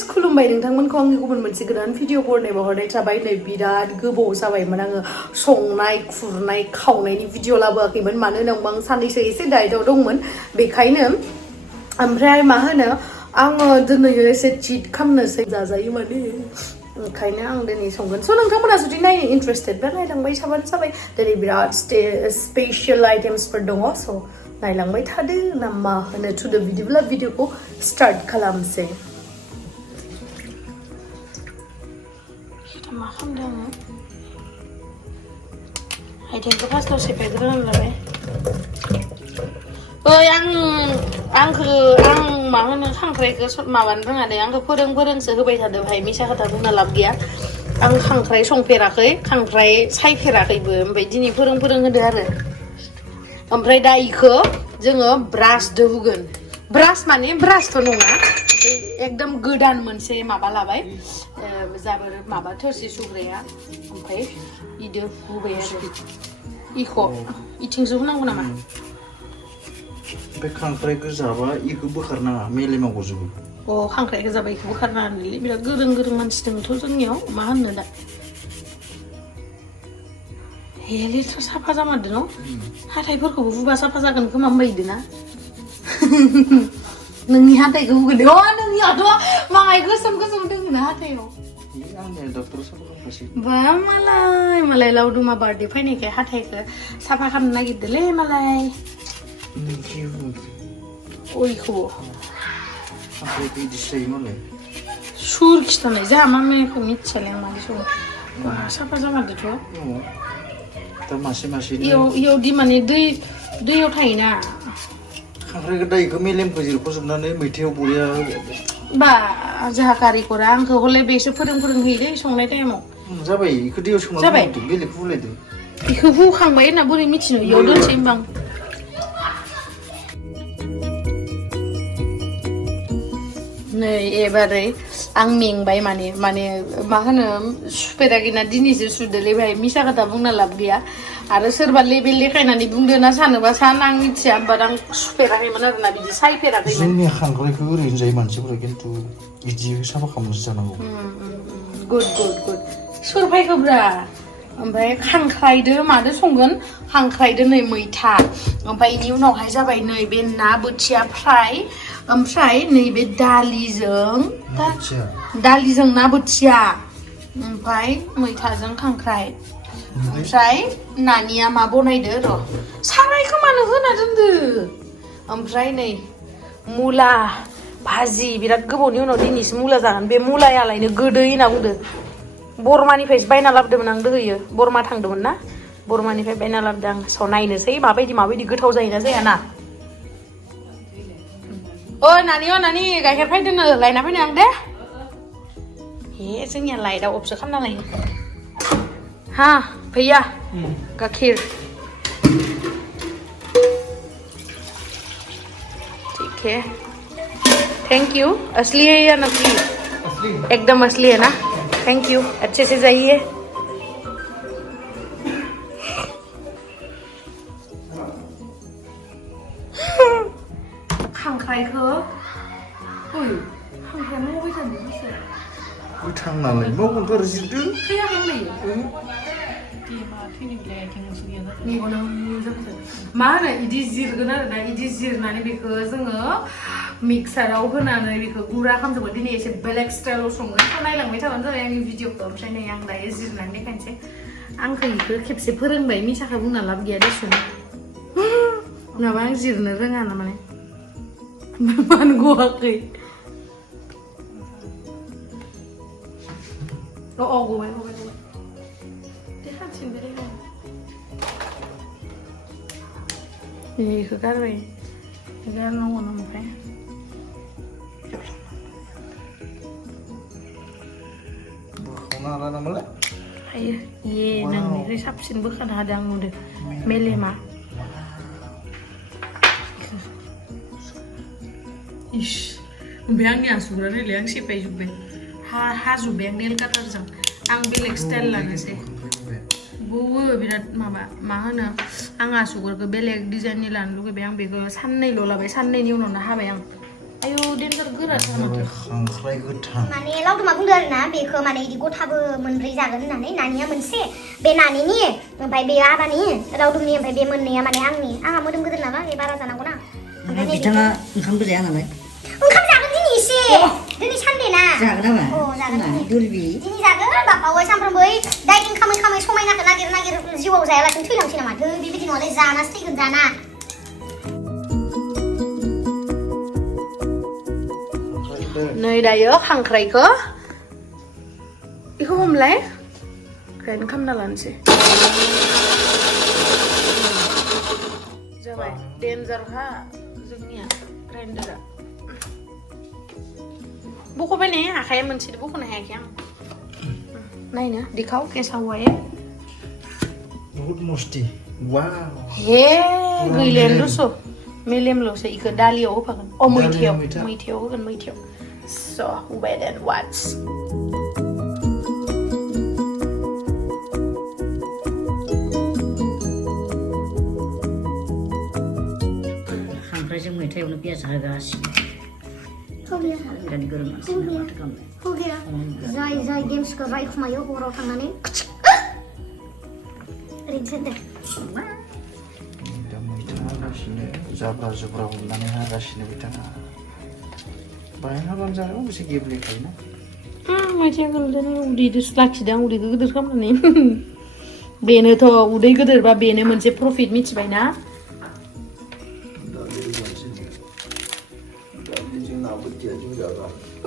Guys खुलुमबाय नोंथांमोनखौ आंनि गुबुन मोनसे गोदान भिडिअ बरनायबो हरनाय थाबाय नै बिराद गोबाव जाबायमोन आङो संनाय खुरनाय खावनायनि भिडिअ लाबोआखैमोन मानो होनोबा आं साननैसो एसे डाइटआव दंमोन बेखायनो ओमफ्राय मा होनो आङो दिनै एसे चिट खालामनोसै जाजायो माने ओंखायनो आं दिनै संगोन स' नोंथांमोना जुदि नायनो इन्ट्रेस्टेड बा नायलांबाय थाबानो जाबाय दिनै बिराद स्पेशल आइटेम्सफोर दङ स' नायलांबाय थादो ना मा होनो थुदो बिदिब्ला भिडिअखौ स्टार्ट खालामसै मा खालामदों आङो आइटेमखौ फार्स्टआव सेफायग्रोनानै लाबाय ओइ आं मा होनो खांख्राइखौ माबानो रोङा दे आंखौ फोरोंसो होबाय थादों भाई मिसा खोथा बुंना लाब गैया आं खांख्राइ संफेराखै खांख्राइ सायफेराखैबो ओमफ्राय दिनै फोरों होदो आरो ओमफ्राय दा इखौ जोङो ब्रासदो हुगोन ब्रास माने ब्रासथ' नङा एकदम गोदान मोनसे माबा लाबाय जाबोर माबा थोरसि सुग्राया ओमफ्राय इदो हुबाय आरो इख' इथिंसो हुनांगौ नामा बे खांख्राइखौ जाबा इखौ बोखारनाङा मेलेमाव गजोबो अ खांख्राइखौ जाबा इखौ बोखारनाङा बिराद गोरों मानसि दंथ' जोंनियाव मा होननो दा हेलेथ' साफा जामारदों न' हाथाइफोरखौबो हुबा साफा जागोन खोमा होनबायदो ना नोंनि हाथाइखौ हुगोन अ नोंनियाथ' माहाय गोसोम दोङो ना हाथाइयाव बा मालाय लावदुमा बार्थडे फैनायखाय हाथाइखौ साफा खालामनो नागिरदोंलै मालाय ओइखौबो सुर खिथानाय जोंहा मामिखौ मिथियालै आं मादि सङो साफा जामारदोंथ' इयाव दि माने दैयाव थायोना खांख्राइखौ दा इखौ मेलेमखौ जिरख'जोबनानै मैथायाव बरिया बा जोंहा कारिकरा आंखौ हले बेसो फोरोंहैयोलै संनाय टाइमाव जाबाय इखौ दैयाव सोमना दोनदो बेलेगखौ हुलायदो इखौ हुखांबाय होनना बोरै मिथिनो इयाव दोनसै होमबा नै एबारै आं मेंबाय माने मा होनो सुफेराखैना दिनैसो सुदोलै भाई मिसा खोथा बुंना लाब गैया आरो सोरबा लेबेल देखायनानै बुंदो ना सानोबा सान आं मिथिया बाट आं सुफेराखैमोन आरोना बिदि सायफेराखैमोन जोंनि खांख्राइखौ ओरैनो जायो मानसिफोरा खिन्थु बिदि साफा खालामनासो जानांगौ गुड सुरफायखोब्रा ओमफ्राय खांख्राइदो मादो संगोन खांख्राइदो नै मैथा ओमफ्राय बेनि उनावहाय जाबाय नै बे ना बोथिया फ्राय ओमफ्राय नैबे दालिजों ना बोथिया ओमफ्राय मैथाजों खांख्राइ ओमफ्राय नानिया मा बनायदो र' सारायखौ मानो होना दोनदो ओमफ्राय नै मुला भाजि बिराद गोबावनि उनाव दिनैसो मुला जागोन बे मुलायालायनो गोदै होनना बुंदो बरमानिफ्रायसो बायना लाबोदोंमोन आं दोहैयो बरमा थांदोंमोन ना बरमानिफ्राय बायना लाबोदों आं स' नायनोसै माबायदि गोथाव जायोना जाया ना नानि गाइखेर फायदोंनो लायना फैनो आं दे हे जोंनिया लाइटआ अफसो खालामना लायो हाँ भैया गाखिर ठीक है थैंक यू असली है या नकली एकदम असली है ना थैंक यू अच्छे से जाइए खांख्राइखौ खांख्राइया मावबाय थादों गोथां नालाय मावगोनथ' आरो जिरदो मा होनो इदि जिरगोन आरो ना इदि जिरनानै बेखौ जोङो मिक्साराव होनानै बेखौ गुरा खालामजोबगोन दिनै एसे बेलेग स्टाइलाव संगोन नायलांबाय थाबानो जाबाय आंनि भिडिअखौ ओमफ्राय नै आं दायो जिरनानै देखायनोसै आंखौ इखौ खेबसे फोरोंबाय मिसाखौ बुंना लाब गैया देसुन नङाबा आं जिरनो रोङा ना माने मान गवाखै गबाय देखानोसै बेखौ गारबाय गारनांगौ ओमफ्राय हायो नोंनिफ्राय साबसिन बोखानो हादों आं नुदों मेलेमा इस ओमफ्राय आंनि आसुगुरा नायलाय आं सेफायजोब्बाय हाजोब्बाय आं नेल काटारजों आं बेलेग स्टाइल लानोसै बौवो बिराद माबा मा होनो आं आसुगुरखौ बेलेग डिजाइननि लानो लुगैबाय आं बेखौ साननैल' लाबाय साननैनि उनावनो हाबाय आं आयौ देन्जार गोराथार माथो खांख्राइ गोथां माने लावदुमा बुंदों आरोना बेखौ माने इदि गथाबो मोनब्रै जागोन होननानै नानिया मोनसे बे नानिनि ओमफ्राय बे आबानि लावदुमनि ओमफ्राय बे मोननैया माने आंहा मोदोम गोदोर नामा बे बारा जानांगौना ओमफ्राय बिथाङा ओंखामबो जाया नालाय ओंखाम जागोन दिनै एसे दिनै सानदे ना जागोन नामा जागोन दुलबि दिनै जागोन बापावै सानफ्रोमबो डाइटिं खामै समायनाखौ नागिर जिउआव जायालासिनो थैलांसै नामा धै बेबायदि नङालै जानासो थैगोन जाना नै दायो खांख्राइखौ बेखौ हमलाय ग्राइन्ड खालामना लानोसै जाबाय डेन्जारखा जोंनिया ग्राइन्डारा बख'बाय ने आखाइया मोनसे बख'नो हायाखै आं नायनो दिखाव केसावहाय बहुत मस्ती वाव हे गैलायानो दस' मेलेमल'सो इखौ दालियाव होफागोन मैथायाव होगोन मैथायाव so wait and watch खांख्राइजों मैथायावनो पियास होगासिनो बिराद गोरों मानसि माथो खालामनो जाय गेम्सखौ रायखुमायो हराव थांनानै ओरैनोसो होनदों दा मैथा हागासिनो जाब्रा जुब्रा हमनानै हागासिनो बिथाङा बाहाय हाबानो जागोन बेसे गेब्लेखायोना मैथाया गोलैदों उदैजोंसो लाखिदों आं उदैखौ गिदिर खालामनानै बेनोथ' उदै गिदिरबा बेनो मोनसे प्रफिट मिथिबायना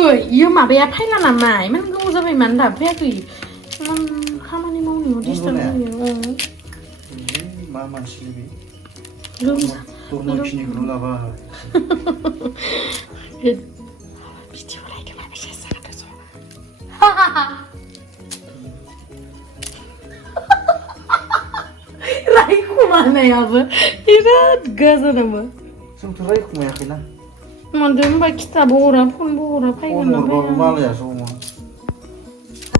ओइ इयो माबाया फायला नामा इमान गोबाव जाबाय मानो दाबो फैयाखै इमान खामानि मावनायाव डिस्टार्ब होयो मा मानसिनि बे लोमजा लाबा भिडिअ लायदों माबा सेस जादों रायखुमानायाबो बिराद गाजानाबो जोंथ' रायखुमायाखैना मानोथो होनबा खिथाबो हरा फनबो हरा फैगोन ना फैया मालायासो अमा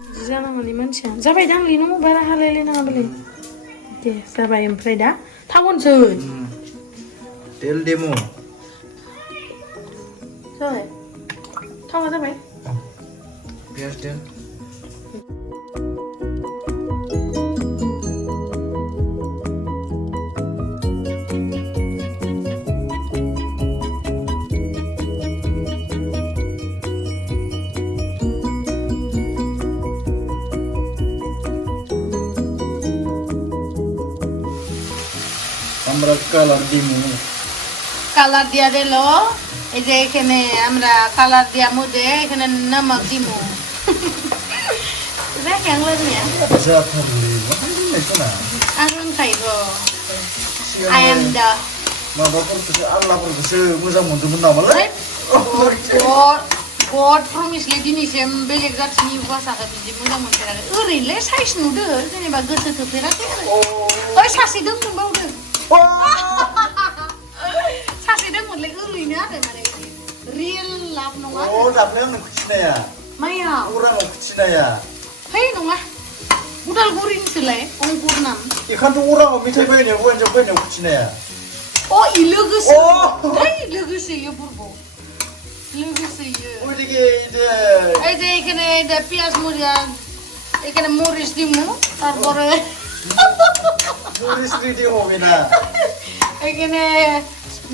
बिदि जानाङालै मानसिया जाबाय दांलै नों बारा हालायलायनाङा बेलाय दे जाबाय ओमफ्राय दा थावनोसै तेल डेमो जाबाय थावा जाबाय पियाज तेल আমরা কালার দিমু কালার দিয়া দিল এই যে এখানে আমরা কালার দিয়া মধ্যে এখানে নমক দিমু দেখেন লাগনিয়া जाथारलै माथो आं रोंखायो I am the माबाफोरखौसो आल्लाफोरखौसो मोजां मोनदोंमोन नामालै God promisely दिनैसिम बेलेग जाथिनि भाषाखौ बिदि मोजां मोनफेराखै ओरैनोलाय साइस नुदो जेनेबा गोसो थोफेराखै ओइ सासे दंमोन बावदों सासे दंमोनलाय ओरैनो आरो माने रियेल लाभ नङा दाख्लै आंनो खिथिनाया माया उराङाव खिथिनाया है नङा उदालगुरिनिसोलाय अंकुर नाम बेखायनोथ' उराङाव मेथाइ फैनायाव खिथिनाया अ इ लोगोसे है लोगोसे इयो बुरबो लोगोसे इयो এই যে এখানে পেঁয়াজ মরিয়া এখানে মরিচ দিমু তারপরে মরিচ রেডি হবে না এখানে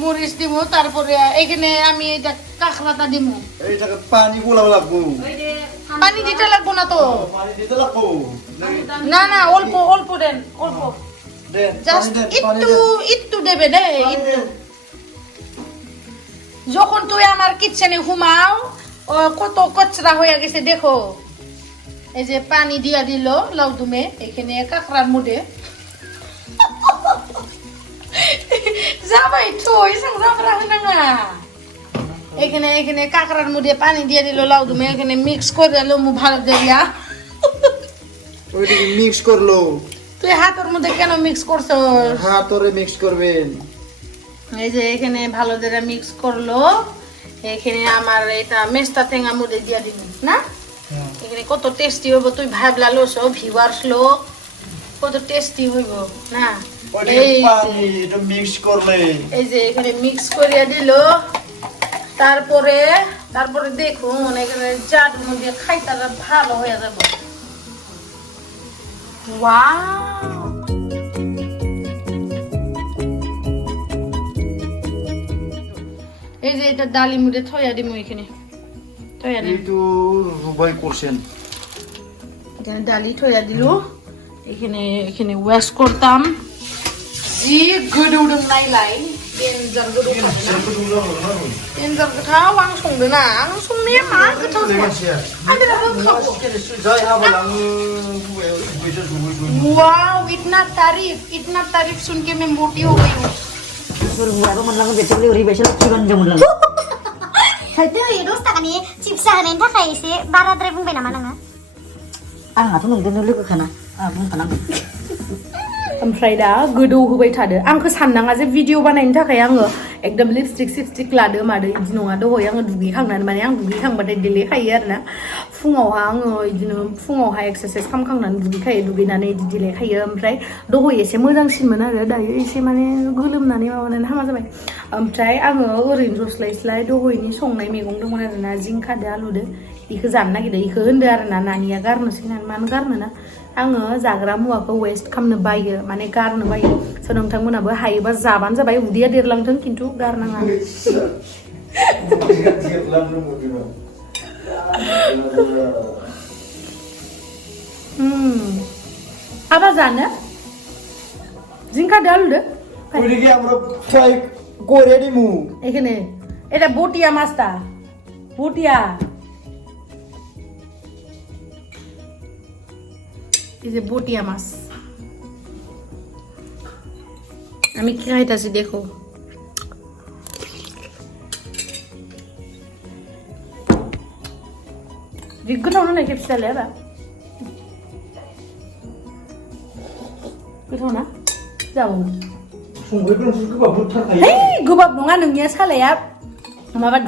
মরিচ দিমু তারপরে এখানে আমি এটা কাঁকড়াটা দিমু এইটাকে পানি গোলাপ লাগবো পানি দিতে লাগবো না তো পানি দিতে লাগবো না না অল্প অল্প দেন অল্প জাস্ট একটু দেবে দে একটু যখন তুই আমার কিচেনে ঘুমাও কত কচরা হয়ে গেছে দেখো এই যে পানি দিয়া দিল লাউদুমে এখানে কাঁকড়ার মধ্যে যাবাই তো এসব যাবরা হইনাঙা এখানে এখানে কাঁকড়ার মধ্যে পানি দিয়ে দিল লাউদুমে এখানে মিক্স করে দিল মু ভালো দেয়া ওইদিকে মিক্স করলো তুই হাতের মধ্যে কেন মিক্স করছ হাতরে মিক্স করবেন এই যে এখানে ভালো করে মিক্স করলো এখানে আমার এটা মেস্তা টেঙ্গা মধ্যে দিয়ে দিন না এখানে কত টেস্টি হইব তুই ভাবলা লোস ভিউয়ার্স লো কত টেস্টি হইব না এই এটা মিক্স করলে এই যে এখানে মিক্স করিয়া দিল তারপরে দেখুন এখানে জাদুর মধ্যে খাইতাটা ভালো হয়ে যাবে ওয়াও এই যে এটা ডালি মুড়ে থয়া দিমু এখানে থয়া দিই এইটো রুবাই করছেন এখানে ডালি থয়া দিলো এখানে ওয়াশ করতাম জি गोदौदों नायलाय देनजार गोदौखादों देनजार गोथाव आं संदों ना आं संनाया मा गोथाव जाया आं दा गोथाव जाय हाबालाङो वाओ इतना तारीफ सुन के मैं मोटी हो गई हूं Suruh buat menlang बेचले ओरैबायसा किबान जों मोनलां Haduh, dos takani chipsa hanen थाखाय एसे बाराद्राय बुंबाय नामा नोङो आंहाथ' नोंदोंनो लोगोखाना बुंखाना ओमफ्राय दा गोदौ होबाय थादो आंखौ साननाङा जे भिडिअ बानायनो थाखाय आङो एकदम लिपस्टिक लादो मादो इदि नङा दहय आङो दुगैखांनानै माने आं दुगैखांबाथाय देलायखायो आरोना फुङावहा आङो इदिनो फुङावहा एक्सारसाइज खालामखांनानै दुगैखायो दुगैनानै इदि देलायखायो ओमफ्राय दहय एसे मोजांसिनमोन आरो दायो एसे माने गोलोमनानै माबानानै हामा जाबाय ओमफ्राय आङो ओरैनो जस्लायस्लाय दहयनि संनाय मैगं दंमोन आरोना जिंखादो आलुदो इखो जानो नागिरदो इखो होनदो आरोना नानिया गारनोसै होननानै मानो गारनो ना आङो जाग्रा मुवाखौ वेस्ट खालामनो बायो माने गारनो बायो स' नोंथांमोनाबो हायोबा जाबानो जाबाय उदैया देरलांथों खिन्थु गारनाङा आबा जानो जिंखादो आलुदो ওইদিকে আমরা ফ্রাই করে দিমু এখানে এটা বটিয়া মাছটা বটিয়া এই যে বটিয়া মাছ আমি কি খাইতাছি দেখো गोथाव नालाय खेबसेयालाय आबा गोथाव ना जाबावो गोबाब नङा नोंनिया सालाया माबा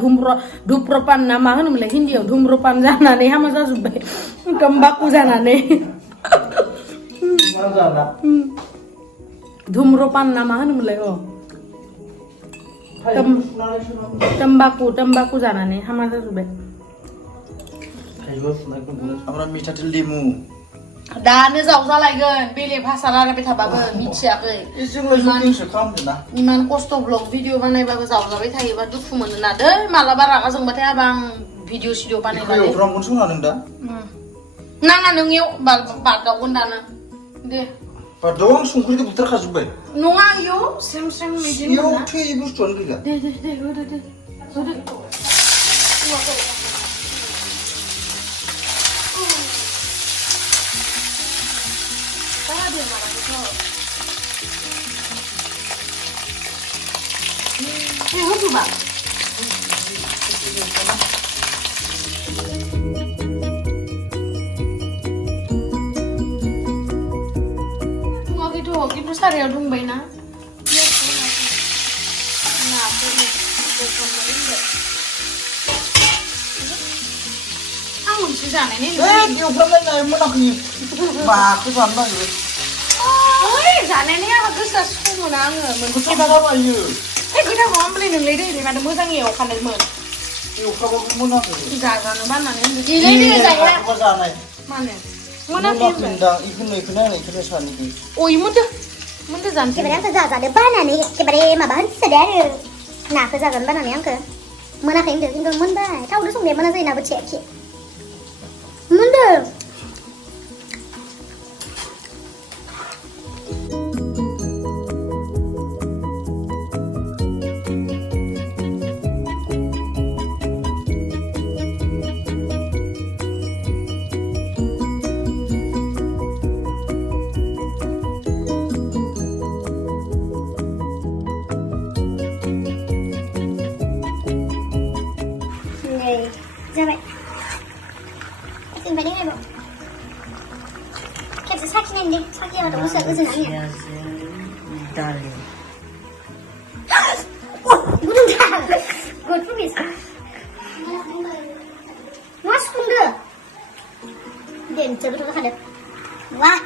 धुम्रपान ना मा होनोमोनलाय हिन्दीयाव धुम्रपान जानानै हामा जाजोब्बाय तम्बाकु जानानै धुम्रपान ना मा होनोमोनलाय तम्बाकु जानानै हामा जाजोब्बाय আমরা মিঠাতে লিমু दानो जावजालायगोन बेलेग भाषा रायलायबाय थाबाबो मिथियाखै इमान खस्थ' ब्लग भिडिअ बानायबाबो जावजाबाय थायोबा दुखु मोनो ना दै मालाबा रागा जोंबाथाय आबा आं भिडिअ सिडिअ बानायबाय नाङा नोंनियाव बादावगोन दानो दे बादाव आं संख्रिखौ बुथारखाजोब्बाय नङा इयाव सेम बिदिनो इयाव थै बुस्थुआनो गैला दे होदो 해줘봐. 여기도 사려야 동바이나. 아무 진짜 안 해네. 왜 이거 그러면 나 뭐나니? 막 그거 안 나요. 어이 자네니야 그래서 소문 안 해. 그거 나가봐요. 그냥 엄블리 능래들 이래가지고 무상이에요 칸을 뭐. 이거 가봐 뭐나요? 자자는 만나는. 이래들 자야. 그거 안 해. 만네. 뭐나 된다. 이거는 사는데. 오 이문데. 문데 잔. Kemudian kezaza banani kebare maban sedar na kezagan banani angke mana kain de tinggal munda tahu lu sung dia mana saya nak cek munda Jabat. Asin balik ni, Bu. Kita sakit ni, sakit ada usaha kesenangan. Dali. Gudang dah. Good for this. Mas kunde. Den cepat tu ada. Wah,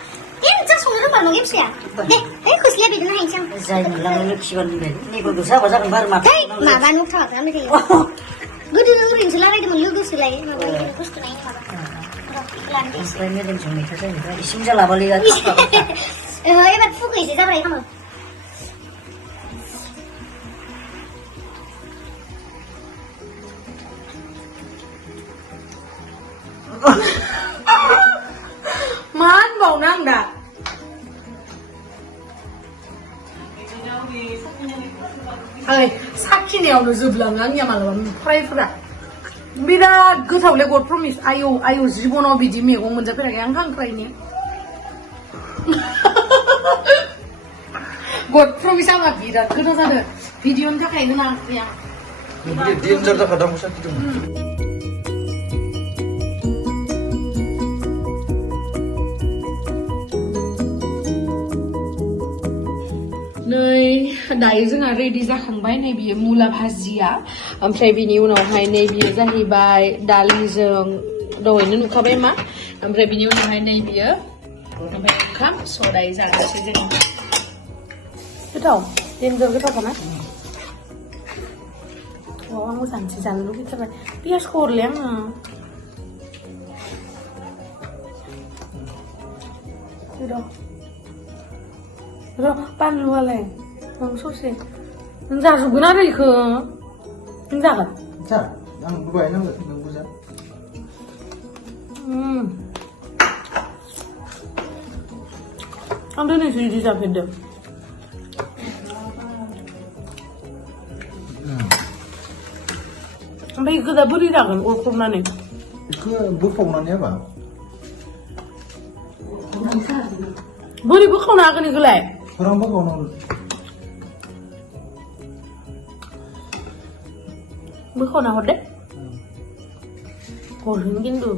den cak sungai rumah nongin siya. Deh, kusliya bidana hingcang. Saya bilang ini kiban ni. Ni kau dosa baca kembar mata. Hei, maban nuk thak kami kaya. मोदोमसो लागायदोंमोन लोगोसोलाय माबा बुस्थुनाय माबा ओमफ्राय मोदोमजों मैथा जाहैबाय इसिं जालाबालै एबार फुगैसो जाबाय खामो मान बावनो आं दा ओइ साखिनायावनो जोबलाङो आंनिया मालाबा फ्रायफोरा बिराद गोथावलै गड प्रमिस आयौ आयौ जिबनाव बिदि मैगं मोनजाफेराखै आं खांख्राइनि गड प्रमिस आंहा बिराद गोथाव जादों भिडिअनि थाखाय होनाखै आं डेन्जार जाखादों आंबो साखिदोंमोन नै दायो जोंहा रेडि जाखांबाय नै बियो मुला भाजिया ओमफ्राय बिनि उनावहाय नै बियो जाहैबाय दालिजों दहायनो नुखाबाय मा ओमफ्राय बिनि उनावहाय नै बियो ओमफ्राय ओंखाम सदाय जानोसै जों गोथाव डेन्जार गोथावखाना आं मोजांसो जानो लुगैथारबाय पियासखौ हरले आङो र' बानलुआलाय नों ससे नों जाजोबगोन आरो इखौ नों जागोन जा आं दहाय नांगोन नोंबो जा आं दिनैसो बिदि जाफेरदों ओमफ्राय इखौ दा बोरै जागोन अरख्रबनानै बेखौ बोखावनानै हाबा बोरै बोखावनो हागोन इखौलाय फोरां बोखावनांगौ बोखावना हरदे हरगोन खिन्थु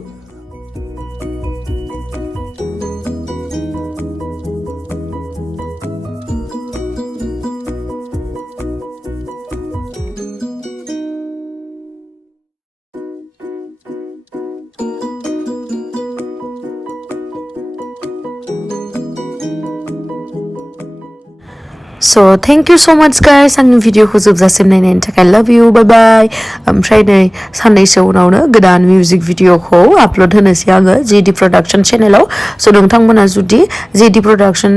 So thank you so much guys आंनि भिडिअखौ जोबजासिम नायनायनि थाखाय love you bye bye ओमफ्राय नै साननैसो उनावनो गोदान मिउजिक भिडिअखौ आपल'ड होनोसै आङो जेडि प्रडाक्शन चेनेलाव स' नोंथांमोना जुदि जेडि प्रडाक्शन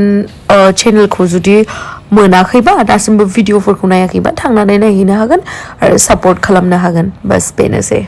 चेनेलखौ जुदि मोनाखैबा दासिमबो भिडिअफोरखौ नायाखैबा थांनानै नायहैनो हागोन आरो सापर्ट खालामनो हागोन बास बेनोसै